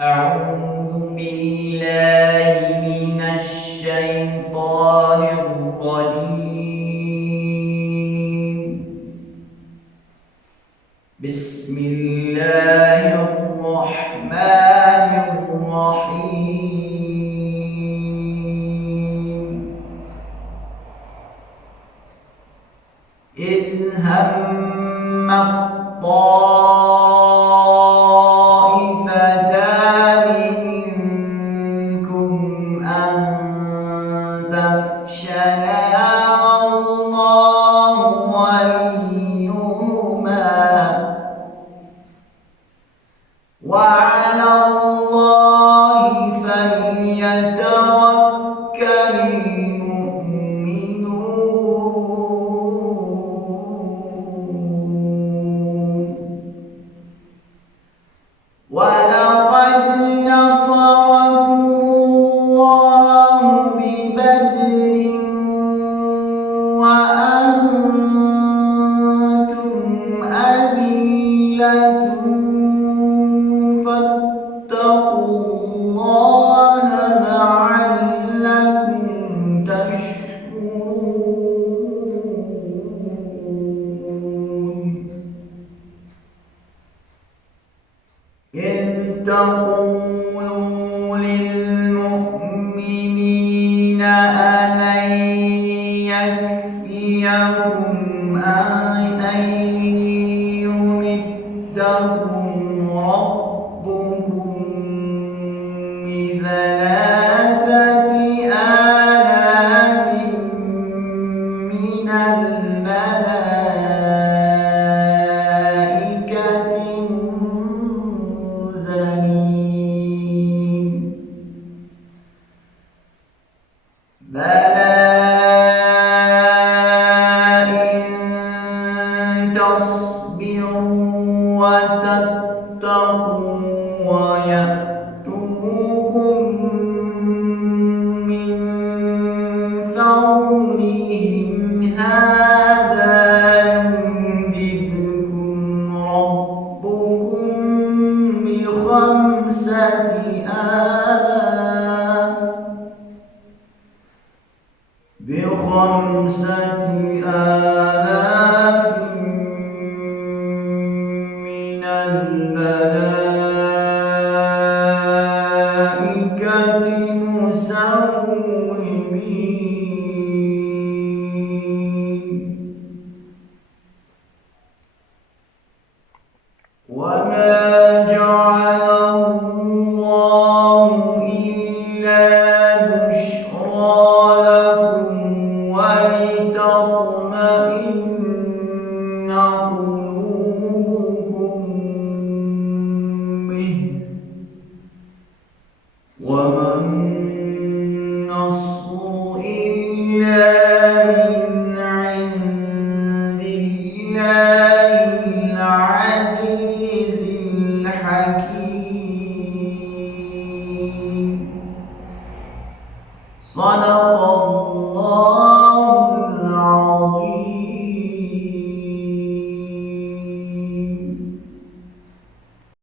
أعوذ بالله من الشيطان الرجيم. بسم الله الرحمن الرحيم. إذ هم الطائفتان منكم أن تفشلا والله وليهما وعلى الله فليتوكل المؤمنون. ولقد نصركم الله ببدر وأنتم أذلة فاتقوا الله لعلكم تشكرون. إذ تقولوا للمؤمنين ألن يكفيكم أن يمدكم ربكم بثلاثة آلاف من الملائكة منزلين. بلى إن تصبروا وتتقوا ويأتوكم من فورهم هذا يمددكم ربكم بخمسة آلاف من الملائكة مسومين. وما جعله الله إلا بشرى لكم ولتطمئن قلوبكم به وما النصر إلا من عند الله العزيز الحكيم. صدق الله